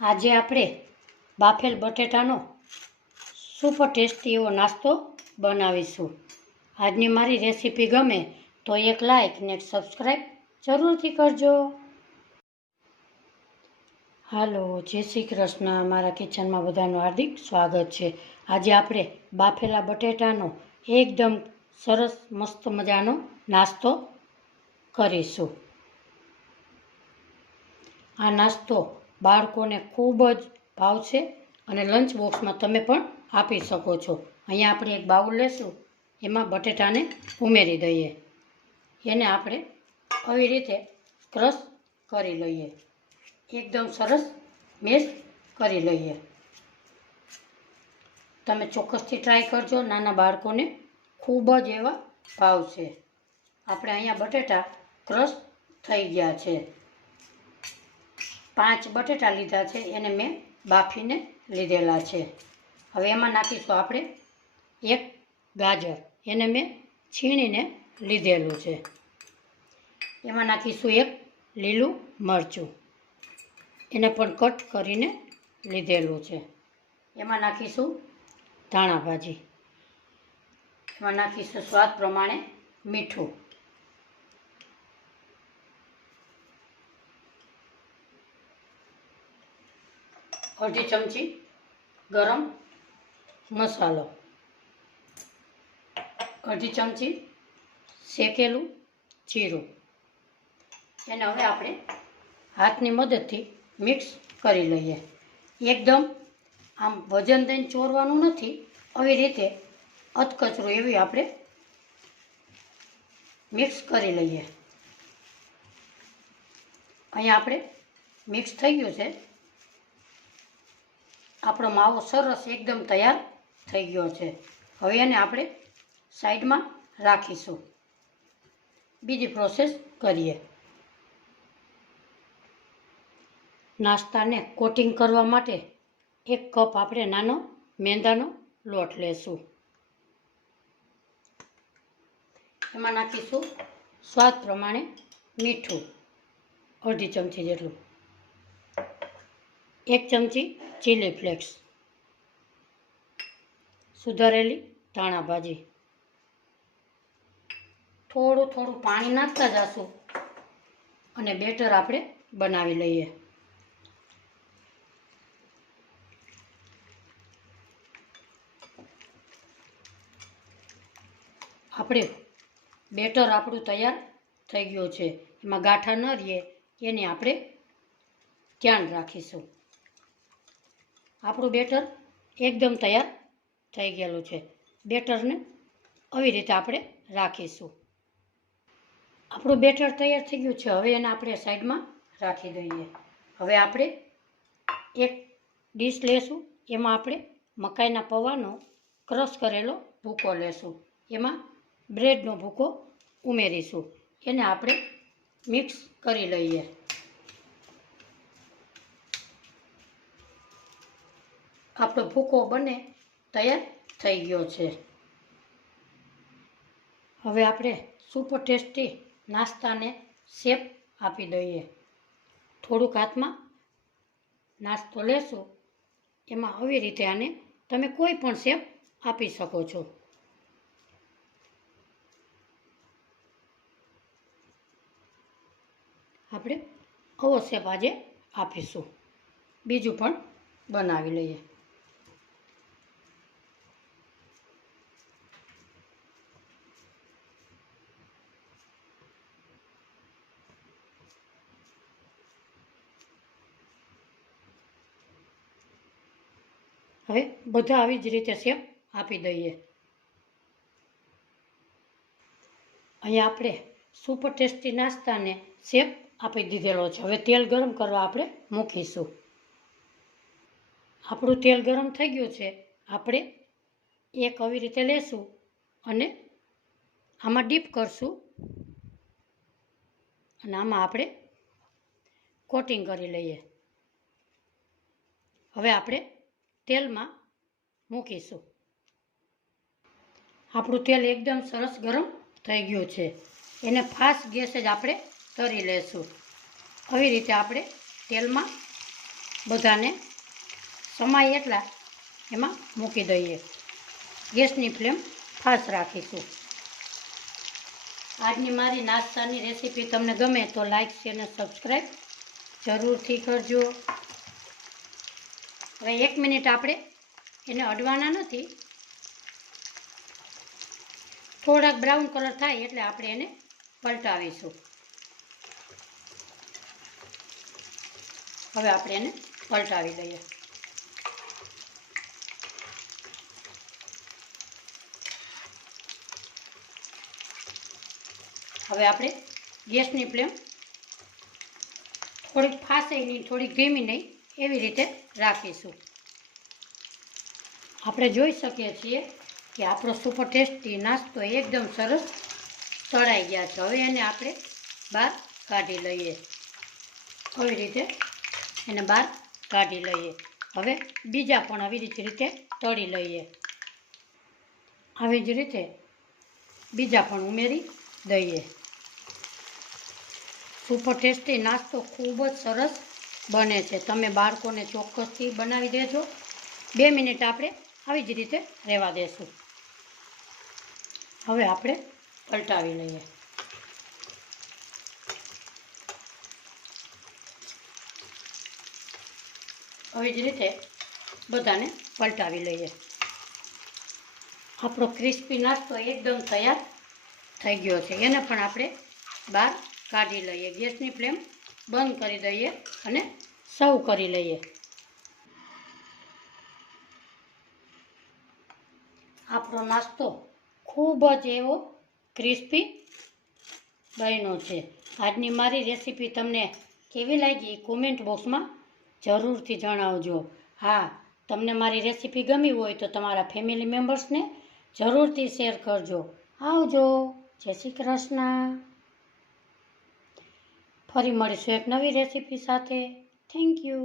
આજે આપણે બાફેલ બટેટાનો super tasty એવો નાસ્તો બનાવીશું. આજની મારી રેસીપી ગમે તો એક લાઈક ને એક સબસ્ક્રાઈબ જરૂરથી કરજો. હાલો, જય શ્રી કૃષ્ણ. મારા કિચનમાં બધાનું હાર્દિક સ્વાગત છે. આજે આપણે બાફેલા બટેટાનો એકદમ સરસ, મસ્ત મજાનો નાસ્તો કરીશું. આ નાસ્તો બાળકોને ખૂબ જ ભાવશે અને લંચ બોક્સમાં તમે પણ આપી શકો છો. અહીંયા આપણે એક બાઉલ લેશું, એમાં બટેટાને ઉમેરી દઈએ. એને આપણે આવી રીતે ક્રશ કરી લઈએ. એકદમ સરસ મેશ કરી લઈએ. તમે ચોક્કસથી ટ્રાય કરજો, નાના બાળકોને ખૂબ જ એવા ભાવશે આપણે અહીંયા બટેટા ક્રશ થઈ ગયા છે. પાંચ બટેટા લીધા છે, એને મેં બાફીને લીધેલા છે. હવે એમાં નાખીશું આપણે એક ગાજર, એને મેં છીણીને લીધેલું છે. એમાં નાખીશું એક લીલું મરચું, એને પણ કટ કરીને લીધેલું છે. એમાં નાખીશું ધાણા ભાજી. એમાં નાખીશું સ્વાદ પ્રમાણે મીઠું. અડધી ચમચી ગરમ મસાલો. અડધી ચમચી શેકેલું જીરું. એને હવે આપણે હાથની મદદથી મિક્સ કરી લઈએ. એકદમ આમ વજન દઈને ચોરવાનું નથી, આવી રીતે અધકચરું એવી આપણે મિક્સ કરી લઈએ. અહીંયા આપણે મિક્સ થઈ ગયું છે. આપણો માવો સરસ એકદમ તૈયાર થઈ ગયો છે. હવે એને આપણે સાઈડમાં રાખીશું. બીજી પ્રોસેસ કરીએ. નાસ્તાને કોટિંગ કરવા માટે એક કપ આપણે નાનો મેંદાનો લોટ લેશું. એમાં નાખીશું સ્વાદ પ્રમાણે મીઠું. અડધી ચમચી જેટલું. એક ચમચી ચીલી ફ્લેક્સ સુધારેલી ધાણા ભાજી. થોડું થોડું પાણી નાખતા જશું અને બેટર આપણે બનાવી લઈએ. આપણે બેટર આપણું તૈયાર થઈ ગયું છે. એમાં ગાંઠા ન રહીએ, એને આપણે ધ્યાન રાખીશું. આપણું બેટર એકદમ તૈયાર થઈ ગયેલું છે. બેટરને આવી રીતે આપણે રાખીશું. આપણું બેટર તૈયાર થઈ ગયું છે. હવે એને આપણે સાઈડમાં રાખી દઈએ. હવે આપણે એક ડીશ લેશું. એમાં આપણે મકાઈના પૌવાનો ક્રશ કરેલો ભૂકો લેશું. એમાં બ્રેડનો ભૂકો ઉમેરીશું. એને આપણે મિક્સ કરી લઈએ. આપણો ભૂકો બને તૈયાર થઈ ગયો છે. હવે આપણે સુપર ટેસ્ટી નાસ્તાને શેપ આપી દઈએ. થોડુંક હાથમાં નાસ્તો લેશું, એમાં આવી રીતે આને તમે કોઈ પણ શેપ આપી શકો છો. આપણે આવો શેપ આજે આપીશું. બીજું પણ બનાવી લઈએ. હવે બધા આવી જ રીતે શેપ આપી દઈએ. અહીંયા આપણે સુપર ટેસ્ટી નાસ્તાને શેપ આપી દીધેલો છે. હવે તેલ ગરમ કરવા આપણે મૂકીશું. આપણું તેલ ગરમ થઈ ગયું છે. આપણે એક આવી રીતે લેશું અને આમાં ડીપ કરશું અને આમાં આપણે કોટિંગ કરી લઈએ. હવે આપણે તેલમાં મૂકીશું. આપણું તેલ એકદમ સરસ ગરમ થઈ ગયું છે. એને ફાસ્ટ ગેસ જ આપણે તરી લેશું. આવી રીતે આપણે તેલમાં બધાને સમાય એટલા એમાં મૂકી દઈએ. ગેસની ફ્લેમ ફાસ્ટ રાખીશું. આજની મારી નાસ્તાની રેસીપી તમને ગમે તો લાઈક, શેર અને સબસ્ક્રાઈબ જરૂરથી કરજો. હવે એક મિનિટ આપણે એને અડવાના નથી. થોડાક બ્રાઉન કલર થાય એટલે આપણે એને પલટાવીશું. હવે આપણે એને પલટાવી દઈએ હવે આપણે ગેસની ફ્લેમ થોડીક ફાસે નહીં, થોડીક ધીમી નહીં. એવી રીતે રાખીશું. આપણે જોઈ શકીએ છીએ કે આપણો સુપર ટેસ્ટી નાસ્તો એકદમ સરસ તળાઈ ગયા છે. હવે એને આપણે બહાર કાઢી લઈએ. આવી રીતે એને બહાર કાઢી લઈએ. હવે બીજા પણ આવી જ રીતે તળી લઈએ. આવી જ રીતે બીજા પણ ઉમેરી દઈએ. સુપર ટેસ્ટી નાસ્તો ખૂબ જ સરસ બને છે. તમે બાળકોને ચોક્કસથી બનાવી દેજો. બે મિનિટ આપણે આવી જ રીતે રહેવા દેશું. હવે આપણે પલટાવી લઈએ. આવી જ રીતે બધાને પલટાવી લઈએ. આપણો ક્રિસ્પી નાસ્તો એકદમ તૈયાર થઈ ગયો છે. એને પણ આપણે બહાર કાઢી લઈએ. ગેસની ફ્લેમ બંધ કરી દઈએ અને સર્વ કરી લઈએ. આપણો નાસ્તો ખૂબ જ એવો ક્રિસ્પી બન્યો છે. આજની મારી રેસીપી તમને કેવી લાગી કોમેન્ટ બોક્સમાં જરૂરથી જણાવજો. હા, તમને મારી રેસીપી ગમી હોય તો તમારા ફેમિલી મેમ્બર્સને જરૂરથી શેર કરજો. આવજો. જય શ્રી કૃષ્ણ. ફરી મળીશું એક નવી રેસીપી સાથે. Thank you